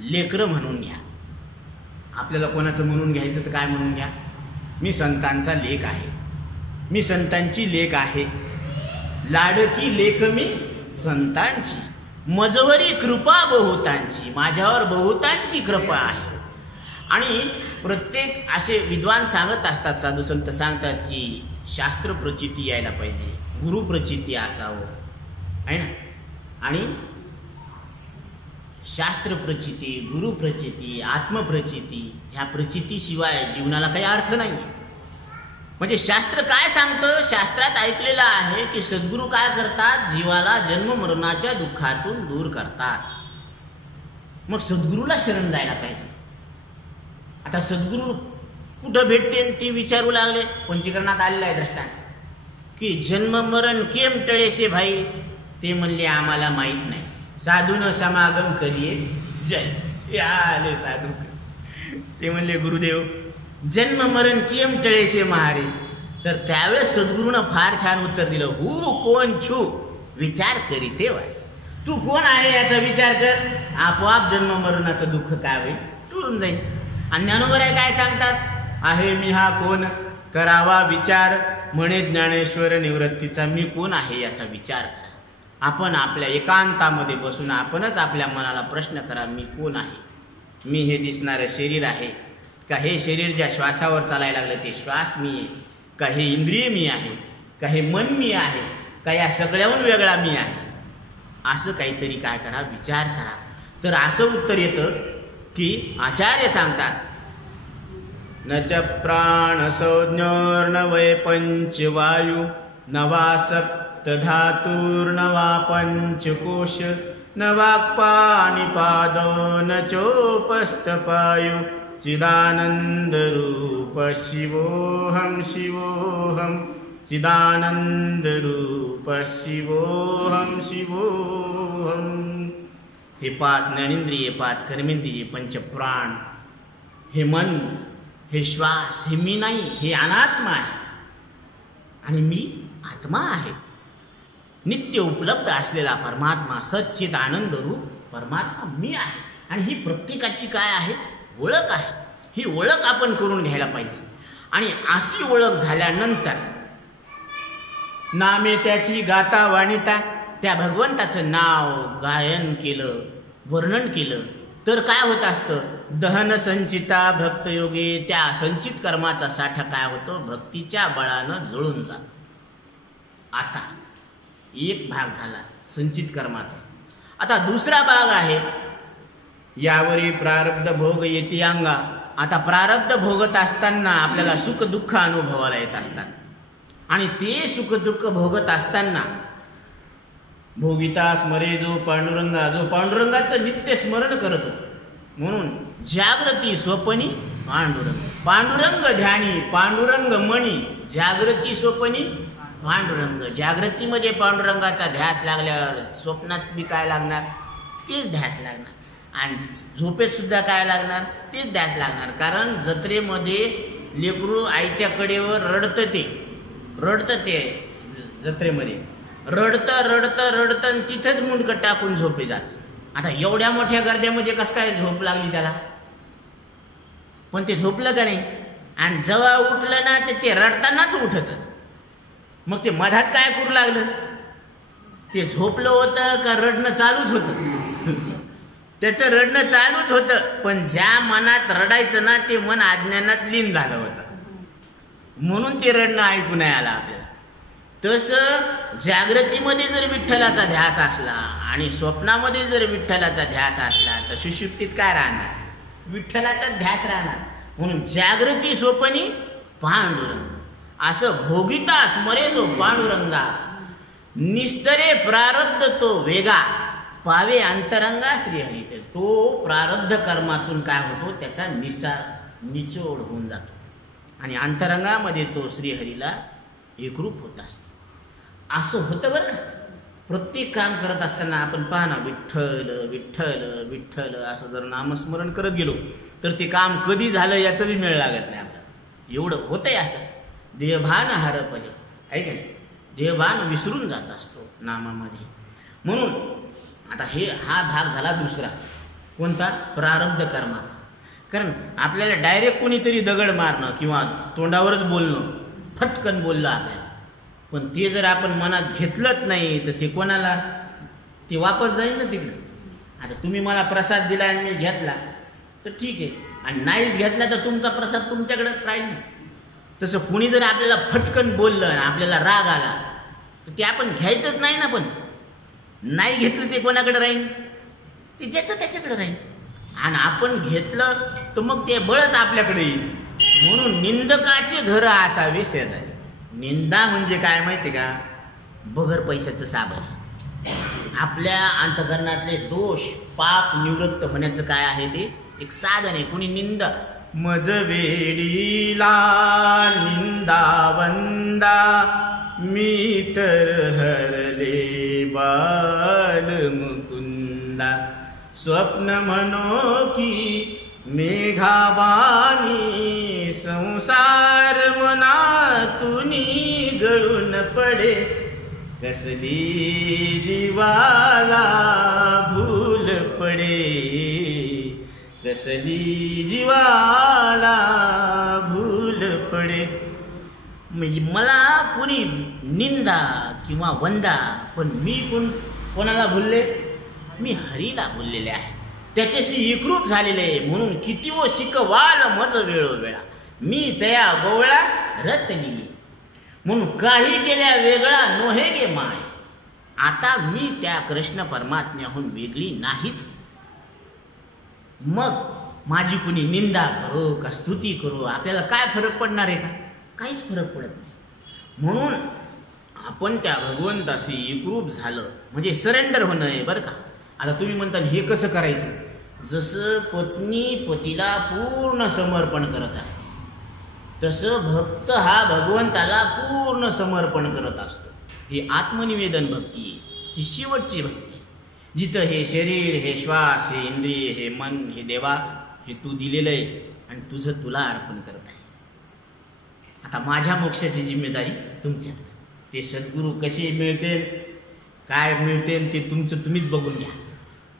लेकरं म्हणून घ्या. आपल्याला कोणाचं म्हणून घ्यायचं तर काय म्हणून घ्या? मी संतांचा लेक आहे, मी संतांची लेक आहे, लाडकी लेक मी संतांची, मजवरी कृपा बहुतांची, माझ्यावर बहुतांची कृपा आहे. आणि प्रत्येक असे विद्वान सांगत असतात, साधू संत सांगतात की शास्त्र प्रचिती यायला पाहिजे, गुरु प्रचिती असावं आहे ना. आणि शास्त्र प्रचिती, गुरु प्रचिती, आत्मप्रचिती, ह्या प्रचितीशिवाय जीवनाला काही अर्थ नाही. म्हणजे शास्त्र काय सांगतं? शास्त्रात ऐकलेलं आहे की सद्गुरू काय करतात? जीवाला जन्म मरणाच्या दुःखातून दूर करतात. मग सद्गुरूला शरण जायला पाहिजे. आता सद्गुरू कुठं भेटते ते विचारू लागले. पंचीकरणात आलेला आहे दृष्टांत की जन्म मरण केम टळेसे भाई. ते म्हणले आम्हाला माहीत नाही. साधून समागम करिये जय. आले साधू. ते म्हणले गुरुदेव जन्म मरण केम टळेसे महारे. तर त्यावेळेस सद्गुरूनं फार छान उत्तर दिलं, हू कोण छू विचार करी तेव्हा. तू कोण आहे याचा विचार कर, आपोआप जन्म मरणाचं दुःख काय होईल टळून जाईल. आणि ज्ञानोबराय काय सांगतात? आहे मी हा कोण करावा विचार, म्हणे ज्ञानेश्वर निवृत्तीचा मी कोण आहे याचा विचार करा. आपण आपल्या एकांतामध्ये बसून आपणच आपल्या मनाला प्रश्न करा, मी कोण आहे? मी हे दिसणारं शरीर आहे का? हे शरीर ज्या श्वासावर चालायला लागलं ते श्वास मी आहे का? हे इंद्रिय मी आहे का? हे मन मी आहे का? या सगळ्याहून वेगळा मी आहे? असं काहीतरी काय करा, विचार करा. तर असं उत्तर येतं की आचार्य सांगतात, न च प्राण संज्ञोर्न वै पंचवायू, न वा सप्तधातुर्न वा पंचकोश, न वाक्पाणिपादो न चोपस्थपायु चिदानन्दरूप शिवोऽहं शिवोऽहं चिदानन्दरूप शिवोऽहं शिवोऽहं. हे 5 ज्ञानेंद्रिये, 5 कर्मेंद्रिये, पंचप्राण, हे मन, हे श्वास, हे मी नाही, हे अनात्मा आहे आणि मी आत्मा आहे. नित्य उपलब्ध असलेला परमात्मा, सच्चित आनंद रूप परमात्मा मी आहे. आणि ही प्रत्येकाची काय आहे? ओळख आहे. ही ओळख आपण करून घ्यायला पाहिजे. आणि अशी ओळख झाल्यानंतर नामे त्याची गाता वाणिता, त्या भगवंताचं नाव गायन केलं, वर्णन केलं तर काय होत असतं? दहन संचिता भक्तयोगे, त्या संचित कर्माचा साठा काय होतो? भक्तीच्या बळानं जळून जातो. आता एक भाग झाला संचित कर्माचा. आता दुसरा भाग आहे यावरी प्रारब्ध भोग येती अंगा. आता प्रारब्ध भोगत असताना आपल्याला सुख दुःख अनुभवाला येत असतात आणि ते सुख दुःख भोगत असताना भोगिता स्मरे जो पांडुरंगा, जो पांडुरंगाचं नित्य स्मरण करतो. म्हणून जागृती स्वप्नी पांडुरंग, पांडुरंग ध्यानी पांडुरंग मणी, जागृती स्वप्नी पांडुरंग. जागृतीमध्ये पांडुरंगाचा ध्यास लागल्यावर स्वप्नात बी काय लागणार? तेच ध्यास लागणार. आणि झोपेत सुद्धा काय लागणार? तेच ध्यास लागणार. कारण जत्रेमध्ये लेकरू आईच्या कडेवर रडतं ते जत्रेमध्ये रडतं आणि तिथंच मुंडकं टाकून झोपे जाते. आता एवढ्या मोठ्या गर्द्यामध्ये कसं काय झोप लागली त्याला? पण ते झोपलं का नाही? आणि जेव्हा उठलं ना ते रडतानाच उठत. मग ते मधात काय करू लागलं? ते झोपलं होतं का रडणं चालूच होतं? त्याचं रडणं चालूच होतं. पण ज्या मनात रडायचं ना ते मन अज्ञानात लीन झालं होतं, म्हणून ते रडणं ऐकू नाही आलं आपल्याला. तसं जागृतीमध्ये जर विठ्ठलाचा ध्यास असला आणि स्वप्नामध्ये जर विठ्ठलाचा ध्यास असला तर सुषुप्तीत काय राहणार? विठ्ठलाचा ध्यास राहणार. म्हणून जागृती स्वप्नी पांडुरंग, असं भोगिता स्मरे जो पांडुरंगा, निस्तरे प्रारब्ध तो वेगा, पावे अंतरंगा श्रीहरी. तो प्रारब्ध कर्मातून काय होतो? त्याचा निचोड होऊन जातो आणि अंतरंगामध्ये तो श्रीहरीला एकरूप होत असतो. असं होतं बरं का. प्रत्येक काम करत असताना आपण पहा ना, विठ्ठल विठ्ठल विठ्ठल असं जर नामस्मरण करत गेलो तर ते काम कधी झालं याचं बी मेळ लागत नाही आपल्याला. एवढं होतंय असं. देहभान हरपले, आहे का नाही? देहभान विसरून जात असतो नामामध्ये. म्हणून आता हा भाग झाला दुसरा. कोणता? प्रारब्ध कर्माचा. कारण आपल्याला डायरेक्ट कोणीतरी दगड मारणं किंवा तोंडावरच बोलणं, फटकन बोललं आपल्याला, पण ते जर आपण मनात घेतलंच नाही तर ते कोणाला? ते वापस जाईल ना तिकडे. आता तुम्ही मला प्रसाद दिला आणि मी घेतला तर ठीक आहे, आणि नाहीच घेतला तर तुमचा प्रसाद तुमच्याकडेच राहील ना. तसं कुणी जर आपल्याला फटकन बोललं आणि आपल्याला राग आला तर ते आपण घ्यायचंच नाही ना. पण नाही घेतलं ते कोणाकडे राहील? ते ज्याचं त्याच्याकडे राहील. आणि आपण घेतलं तर मग ते बळच आपल्याकडे येईल. म्हणून निंदकाचे घर असावे शेजारी. निंदा म्हणजे काय माहिती का? बगर पैशाचं साबण. आपल्या अंतःकरणातले दोष पाप निवृत्त होण्याचं काय आहे? ते एक साधन आहे. कुणी निंदा मज वेडीला निंदा वंदा, मी तर हरले बाल मुकुंदा, स्वप्न म्हणो की मेघावानी, संसार मनातुनी गळून पडे, कसली जीवाला भूल पडे, कसली जीवाला भूल पडे. मला कोणी निंदा किंवा वंदा, पण मी कोणाला भुलले? मी हरीला भुललेले आहे, त्याच्याशी एकरूप झालेले आहे. म्हणून किती वो शिकवाल मज वेळोवेळा, मी तया गोवळा रतली. म्हणून काही केल्या वेगळा नोहे गे माय, आता मी त्या कृष्ण परमात्म्याहून वेगळी नाहीच. मग माझी कुणी निंदा करो का स्तुती करो, आपल्याला काय फरक पडणार आहे का? काहीच फरक पडत नाही. म्हणून आपण त्या भगवंताशी एकरूप झालं म्हणजे सरेंडर होणं आहे बरं का. आता तुम्ही म्हणता हे कसं करायचं? जसं पत्नी पतीला पूर्ण समर्पण करत असते, तसं भक्त हा भगवंताला पूर्ण समर्पण करत असतो. ही आत्मनिवेदन भक्ती आहे, ही शेवटची भक्ती. जिथं हे शरीर, हे श्वास, हे इंद्रिय, हे मन, हे देवा, हे तू दिलेलं आहे आणि तुझं तुला अर्पण करत आहे. आता माझ्या मोक्षाची जिम्मेदारी तुमच्या. ते सद्गुरू कसे मिळते, काय मिळते ते तुमचं तुम्हीच बघून घ्या.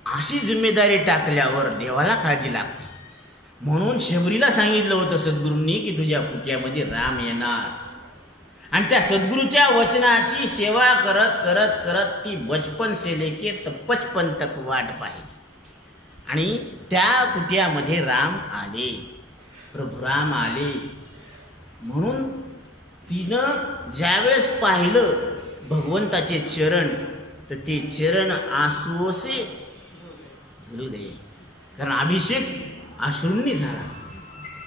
अशी जिम्मेदारी टाकल्यावर देवाला काळजी लागते. म्हणून शबरीला सांगितलं होतं सद्गुरूंनी की तुझ्या कुट्यामध्ये राम येणार. आणि त्या सद्गुरूच्या वचनाची सेवा करत करत करत ती बचपन से लेके तर 55 तक वाट पाहिली. आणि त्या कुट्यामध्ये राम आले, प्रभू राम आले. म्हणून तिनं ज्यावेळेस पाहिलं भगवंताचे चरण, तर ते चरण आसुसे धुलू दे. कारण अभिषेक अश्रूंनी झाला.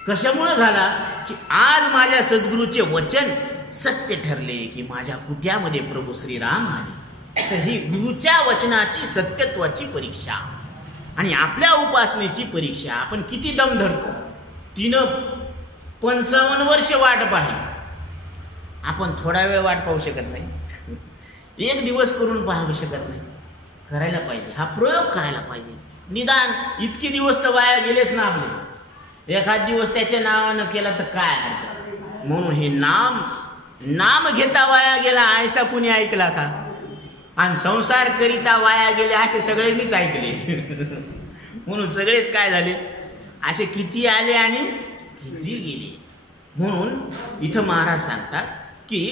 कशामुळे झाला? की आज माझ्या सद्गुरूचे वचन सत्य ठरले की माझ्या कुट्यामध्ये प्रभू श्रीराम आले. तर ही गुरुच्या वचनाची सत्यत्वाची परीक्षा आणि आपल्या उपासनेची परीक्षा. आपण किती दम धरतो? तिनं 55 वर्ष वाट पाहिली. आपण थोडा वेळ वाट पाहू शकत नाही, एक दिवस करून पाहू शकत नाही. करायला पाहिजे, हा प्रयोग करायला पाहिजे. निदान इतके दिवस तर वाया गेलेच ना आपले. एखाद दिवस त्याच्या नावानं केला तर काय हरकत? म्हणून हे नाम घेता वाया गेला ऐसा कुणी ऐकला का? आणि संसार करिता वाया गेले असे सगळे मीच ऐकले. म्हणून सगळेच काय झाले, असे किती आले आणि किती गेले. म्हणून इथं महाराज सांगतात की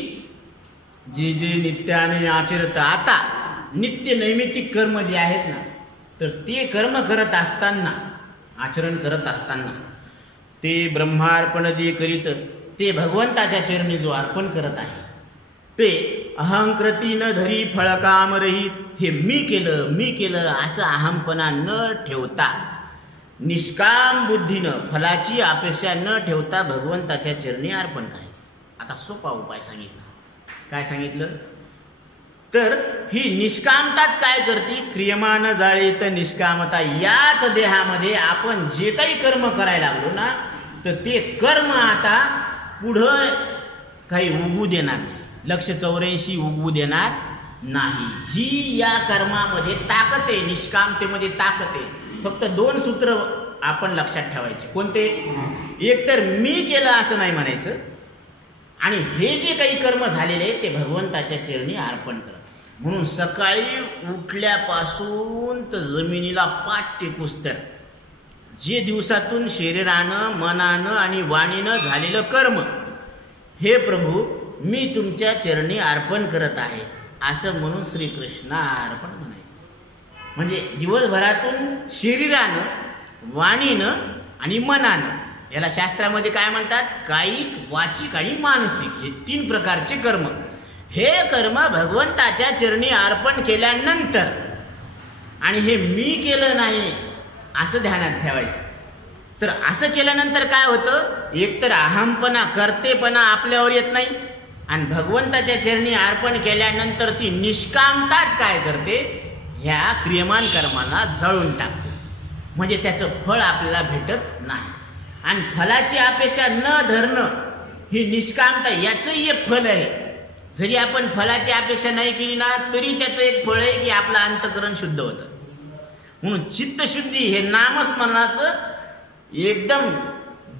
जे जे नित्याने आचरत, आता नित्य नैमित्तिक कर्म जे आहेत ना, तर ते कर्म करत असताना, आचरण करत असताना ते ब्रह्मार्पण जे करीत, ते भगवंताच्या चरणी जो अर्पण करत आहे, ते अहंकृती न धरी फळकाम रहित, हे मी केलं असं अहमपणा न ठेवता, निष्काम बुद्धीनं फलाची अपेक्षा न ठेवता भगवंताच्या चरणी अर्पण करायचं. आता सोपा उपाय सांगितला. काय सांगितलं? तर ही निष्कामताच काय करते? क्रियमान जाळीत निष्कामता. याच देहामध्ये आपण जे काही कर्म करायला लागलो ना, तर ते कर्म आता पुढं काही उगू देणार नाही. 184 उगवू देणार नाही. ही या कर्मामध्ये ताकद आहे, निष्कामतेमध्ये ताकद आहे. फक्त 2 सूत्र आपण लक्षात ठेवायचे. कोणते? एक तर मी केलं असं नाही म्हणायचं, आणि हे जे काही कर्म झालेले ते भगवंताच्या चरणी अर्पण कर. म्हणून सकाळी उठल्यापासून तर जमिनीला पाठ टेकूस तर जे दिवसातून शरीरानं, मनानं आणि वाणीनं झालेलं कर्म, हे प्रभू मी तुमच्या चरणी अर्पण करत आहे असं म्हणून श्रीकृष्ण अर्पण म्हणायचं. म्हणजे दिवसभरातून शरीरानं, वाणीनं आणि मनानं, याला शास्त्रामध्ये काय म्हणतात? कायिक, वाचिक आणि मानसिक, हे 3 प्रकारचे कर्म. हे कर्म भगवंताच्या चरणी अर्पण केल्यानंतर, आणि हे मी केलं नाही असं ध्यानात ठेवायचं. तर असं केल्यानंतर काय होतं? एकतर अहमपणा, कर्तेपणा आपल्यावर येत नाही, आणि भगवंताच्या चरणी अर्पण केल्यानंतर ती निष्कामताच काय करते? ह्या क्रियमान कर्माला जळून टाकते. म्हणजे त्याचं फळ आपल्याला भेटत नाही. आणि फलाची अपेक्षा न धरणं ही निष्कामता, याचंही एक फल आहे. जरी आपण फलाची अपेक्षा नाही केली ना, तरी त्याचं एक फळ आहे की आपलं अंतःकरण शुद्ध होतं. म्हणून चित्तशुद्धी हे नामस्मरणाचं एकदम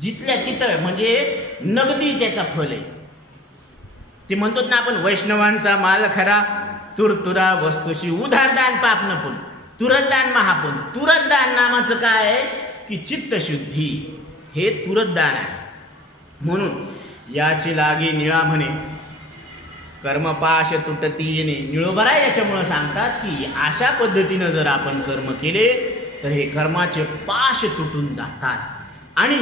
जिथल्या तिथं म्हणजे नगदी त्याचा फल आहे. ते म्हणतो ना आपण, वैष्णवांचा माल खरा, तुरतुरा वस्तूशी उधारदान पाप न पुन, तुरतदान महापुन. तुरतदान नामाचं काय आहे? की चित्तशुद्धी हे तुरतदान आहे. म्हणून याची लागी निळा म्हणे, कर्मपाश तुटतीने. निळोबरा याच्यामुळं सांगतात की अशा पद्धतीनं जर आपण कर्म केले तर हे कर्माचे पाश तुटून जातात. आणि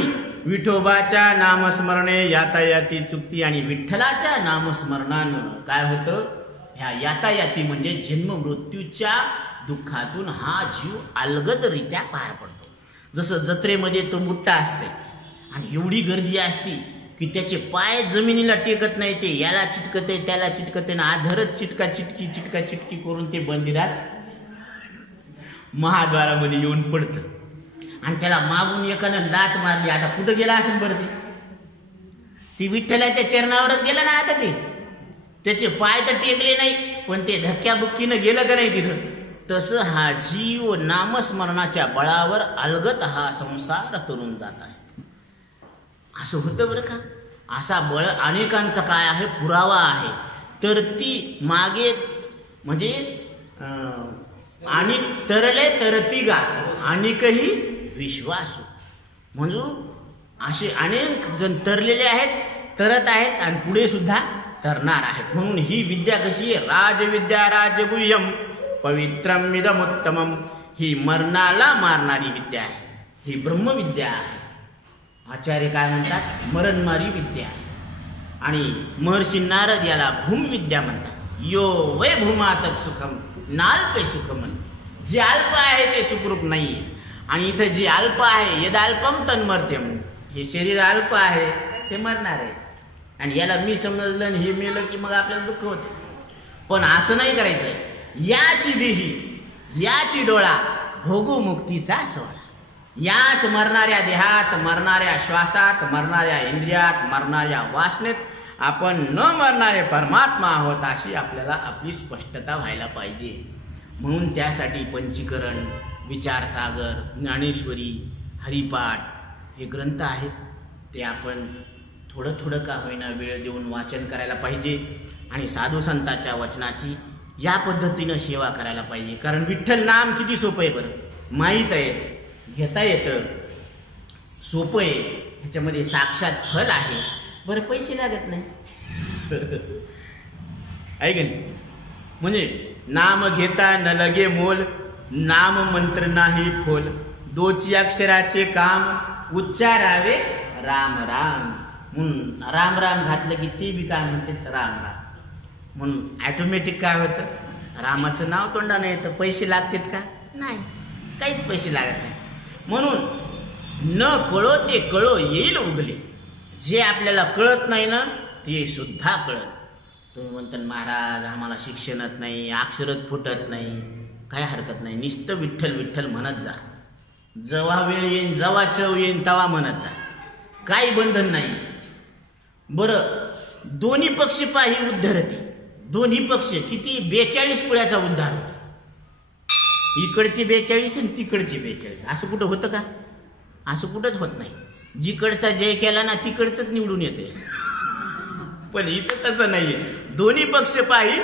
विठोबाच्या नामस्मरणे यातायाती चुकती. आणि विठ्ठलाच्या नामस्मरणानं काय होतं? ह्या यातायाती म्हणजे जन्म मृत्यूच्या दुःखातून हा जीव अलगदरित्या पार पडतो. जसं जत्रेमध्ये तो बुट्टा असते आणि एवढी गर्दी असती की त्याचे पाय जमिनीला टेकत नाही, ते याला चिटकते त्याला चिटकते ना, आधरच चिटका चिटकी करून ते मंदिरात. महाद्वारामध्ये येऊन पडतं आणि त्याला मागून एकानं लात मारली. आता कुठं गेला असेल बरं ती विठ्ठलाच्या चरणावरच गेलं ना. आता त्याचे पाय तर टेकले नाही, पण ते धक्क्याबुक्कीनं गेलं का नाही तिथं. तसं हा जीव नामस्मरणाच्या बळावर अलगत हा संसार तरून जात असतो. असं होतं बरं का. असा बळ अनेकांचा काय आहे, पुरावा आहे. तर ती मागे म्हणजे आणि तरले तरती गा अनेकही विश्वासू, म्हणजे असे अनेक जण तरलेले आहेत, तरत आहेत आणि पुढे सुद्धा तरणार आहेत. म्हणून ही विद्या कशी आहे, राजविद्या राजगुह्यम पवित्रम इदमुत्तमम. ही मरणाला मारणारी विद्या आहे, ही ब्रह्मविद्या आहे. आचार्य काय म्हणतात, मरणमारी विद्या. आणि महर्षी नारद याला भूमविद्या म्हणतात. यो वै भूमातक सुखम नाल्पे सुखम. जे अल्प आहे ते सुखरूप नाही. आणि इथं जे अल्प आहे, यदाल्पम तन्मर्त्यम, हे शरीर अल्प आहे ते मरणार आहे. आणि याला मी समजलं आणि हे मेलं की मग आपल्याला दुःख होतं. पण असं नाही करायचं. याची देही याची डोळा भोगू मुक्तीचा सोहळा. याच मरणाऱ्या देहात, मरणाऱ्या श्वासात, मरणाऱ्या इंद्रियात, मरणाऱ्या वासनेत आपण न मरणारे परमात्मा आहोत अशी आपल्याला आपली स्पष्टता व्हायला पाहिजे. म्हणून त्यासाठी पंचीकरण, विचारसागर, ज्ञानेश्वरी, हरिपाठ हे ग्रंथ आहेत. ते आपण थोडं थोडं का होईना वेळ देऊन वाचन करायला पाहिजे. आणि साधू संतांच्या वचनाची या पद्धतीनं सेवा करायला पाहिजे. कारण विठ्ठल नाम किती सोपं आहे बरं, माहीत आहे, घेता येतं, सोपं आहे. ह्याच्यामध्ये साक्षात फल आहे बरं, पैसे लागत नाही. ऐक नाही. म्हणजे नाम घेता न लगे मोल, नाम मंत्र नाही फोल. दोची अक्षराचे काम, उच्चारावे राम राम. म्हणून राम राम घातलं की ते बी काय म्हणते राम राम. म्हणून ॲटोमॅटिक काय होतं, रामाचं नाव तोंडाने येतं. पैसे लागतात का, नाही, काहीच पैसे लागत नाही. म्हणून न कळो ते कळो येईल उगले. जे आपल्याला कळत नाही ना ते सुद्धा कळत. तुम्ही म्हणता महाराज आम्हाला शिक्षणच नाही, अक्षरच फुटत नाही, काय हरकत नाही. नुसतं विठ्ठल विठ्ठल म्हणत जा. जेव्हा वेळ येईन, जेव्हा चव येईन तेव्हा म्हणत जा, काही बंधन नाही. बरं, दोन्ही पक्ष पाही उद्धरते. दोन्ही पक्ष किती, 42 पुळ्याचा उद्धार होतो. इकडचे 42 आणि तिकडचे 42. असं कुठं होतं का, असं कुठंच होत नाही. जिकडचा जय केला ना तिकडचंच निवडून येते. पण इथं तसं नाहीये. दोन्ही पक्ष पाही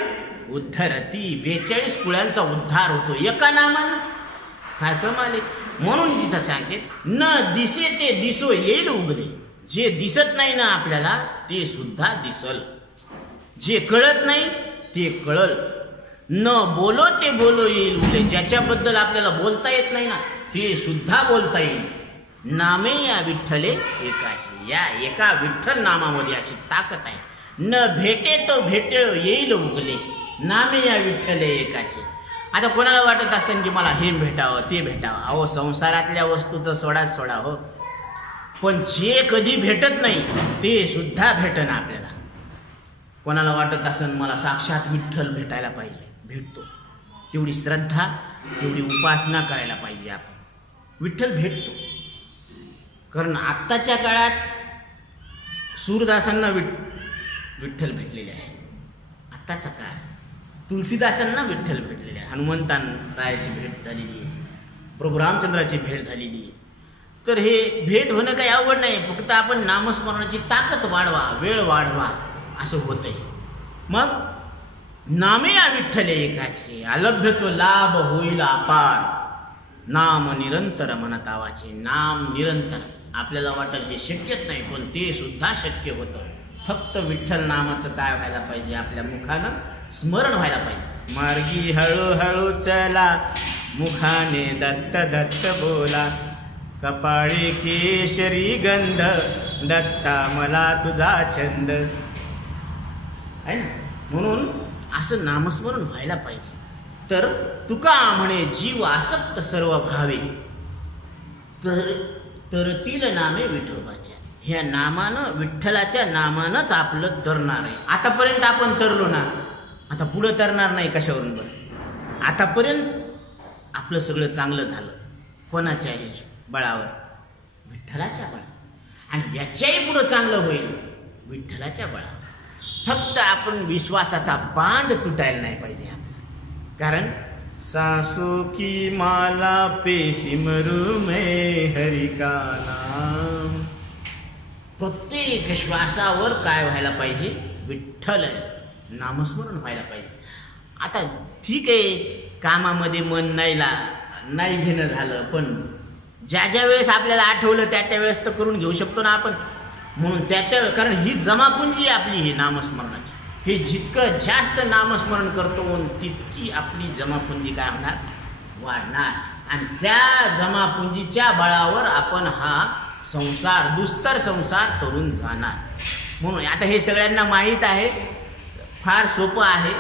उद्धरती, 42 पुळ्यांचा उद्धार होतो एका नामानं. काय कमाल आहे. म्हणून तिथं सांगते न दिसे ते दिसो येईल उगले. जे दिसत नाही ना आपल्याला ते सुद्धा दिसल. जे कळत नाही ते कळल. न बोलो ते बोलो येईल उगले. ज्याच्याबद्दल आपल्याला बोलता येत नाही ना ते सुद्धा बोलता येईल. नामे या विठ्ठले एकाचे. या एका विठ्ठल नामामध्ये अशी ताकद आहे. न भेटे तो भेटे येईल उगले. नामे या विठ्ठले एकाचे. आता कोणाला वाटत असतं की मला हे भेटावं ते भेटावं. अहो संसारातल्या वस्तूचं सोडा हो. पण जे कधी भेटत नाही ते सुद्धा भेटन आपल्याला. कोणाला वाटत असेल मला साक्षात विठ्ठल भेटायला पाहिजे, भेटतो. तेवढी श्रद्धा, तेवढी उपासना करायला पाहिजे आपण. विठ्ठल भेटतो. कारण आत्ताच्या काळात सूरदासांना विठ्ठल भेटलेले आहे. आत्ताचा काळ तुलसीदासांना विठ्ठल भेटलेले आहे. हनुमंतारायाची भेट झालेली आहे, प्रभू रामचंद्राची भेट झालेली आहे. तर हे भेट होणं काही अवघड नाही. फक्त आपण नामस्मरणाची ताकद वाढवा, वेळ वाढवा, असं होतंय. मग नामे या विठ्ठले एकाचे. अलभ्य तो लाभ होईल अपार. नाम निरंतर म्हणत आवाचे. नाम निरंतर. आपल्याला वाटत हे शक्यच नाही, पण ते सुद्धा शक्य होतं. फक्त विठ्ठल नामाचं काय व्हायला पाहिजे, आपल्या मुखानं स्मरण व्हायला पाहिजे. मार्गी हळूहळू चला, मुखाने दत्त दत्त बोला. कपाळी केशरी गंध, दत्ता मला तुझा छंद. आहे ना. म्हणून असं नामस्मरण व्हायला पाहिजे. तर तुका म्हणे जीव आसक्त सर्व भावे, तरतील नामे विठोबाच्या. ह्या नामानं, विठ्ठलाच्या नामानंच आपलं तरणार आहे. आतापर्यंत आपण तरलो ना, आता पुढं तरणार नाही कशावरून बरं. आतापर्यंत आपलं सगळं चांगलं झालं. कोणाच्या बळावर? विठ्ठलाच्या बळावर. आणि याच्याही पुढं चांगलं होईल विठ्ठलाच्या बळावर. फक्त आपण विश्वासाचा बांध तुटायला नाही पाहिजे. कारण सासू की माला पे सिमरू मैं हरि का नाम. प्रत्येक श्वासावर काय व्हायला पाहिजे? विठ्ठल नामस्मरण व्हायला पाहिजे. आता ठीक आहे, कामामध्ये मन नाही घेणं झालं, पण ज्या वेळेस आपल्याला आठवलं त्या वेळेस तर करून घेऊ शकतो ना आपण. म्हणून कारण ही जमापुंजी आपली ही नामस्मरणाची. हे जितकं जास्त नामस्मरण करतो तितकी आपली जमापुंजी काय होणार? वाढणार. आणि त्या जमापुंजीच्या बळावर आपण हा संसार, दुस्तर संसार तरून जाणार. म्हणून आता हे सगळ्यांना माहीत आहे, फार सोपं आहे.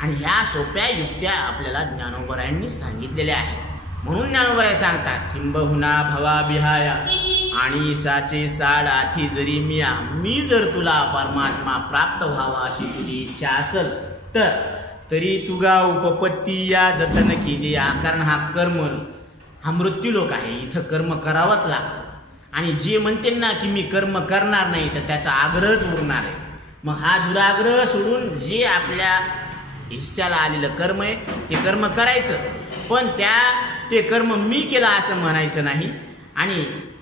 आणि ह्या सोप्या युक्त्या आपल्याला ज्ञानोबरायांनी सांगितलेल्या आहेत. म्हणून ज्ञानोबराय सांगतात, किंबहुना भवा बिहाया आणि साचे चाड आथी जरी मिया. मी जर तुला परमात्मा प्राप्त व्हावा अशी तुझी इच्छा असेल तर तरी तुगा उपपत्ती या जतन कीजिया. कारण हा कर्म, हा मृत्यूलोक आहे, इथं कर्म करावंच लागतं. आणि जे म्हणते ना की मी कर्म करणार नाही, तर त्याचा आग्रहच उरणार आहे. मग हा दुराग्रह सोडून जे आपल्या हिस्स्याला आलेलं कर्म आहे ते कर्म करायचं. पण ते कर्म मी केलं असं म्हणायचं नाही. आणि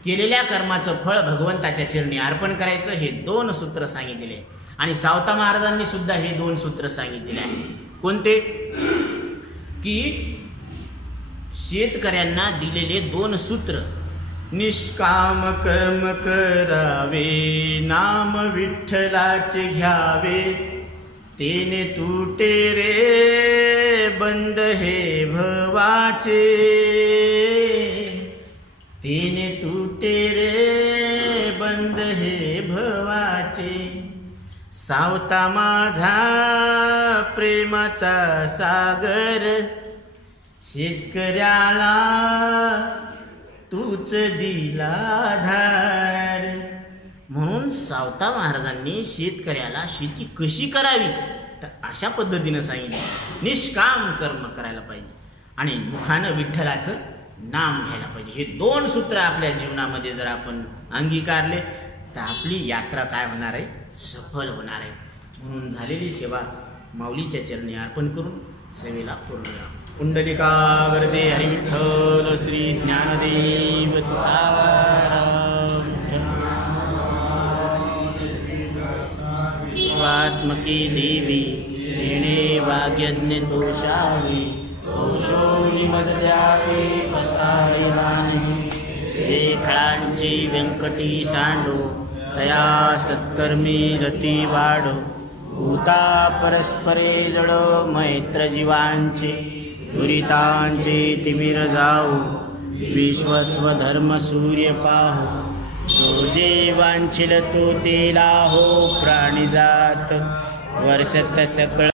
केलेल्या कर्माचं फळ भगवंताच्या चरणी अर्पण करायचं. हे 2 सूत्र सांगितलेले. आणि सावता महाराजांनी सुद्धा हे 2 सूत्र सांगितलेले आहे. कोणते? की शेतकऱ्यांना दिलेले 2 सूत्र. निष्काम कर्म करावे, नाम विठ्ठलाचे घ्यावे, तेने तुटे रे बंद हे भवाचे, तेने तुटे रे बंद हे भवाचे. सावता माझा प्रेमाचा सागर, शेतकऱ्याला तूच दिला धार. म्हणून सावता महाराजांनी शेतकऱ्याला शेती कशी करावी तर अशा पद्धतीनं सांगितलं. निष्काम कर्म करायला पाहिजे आणि मुखानं विठ्ठलाचं नाम घ्यायला पाहिजे. हे 2 सूत्र आपल्या जीवनामध्ये जर आपण अंगीकारले तर आपली यात्रा काय होणार आहे? सफल होणार आहे. म्हणून झालेली सेवा माऊलीच्या चरणी अर्पण करून सेवेला पूर्ण करा. कुंडलिका वरदे हरी विठ्ठल श्री ज्ञानदेव तुकाराम. विश्वात्मकी देवी येणे वाग्यज्ञ तोषावी, औषोणी मजद्यावे फसायला नाही. जे खळांची व्यंकटी सांडो, तया सत्कर्मी रती वाढो. भूता परस्परे जड मैत्र जीवांचे, दुरितांचे तिमिर जाऊ. विश्वस्वधर्म सूर्य पाहो, जो जे वांछिल तो ते लाहो. प्राणीजात वर्षत सकळ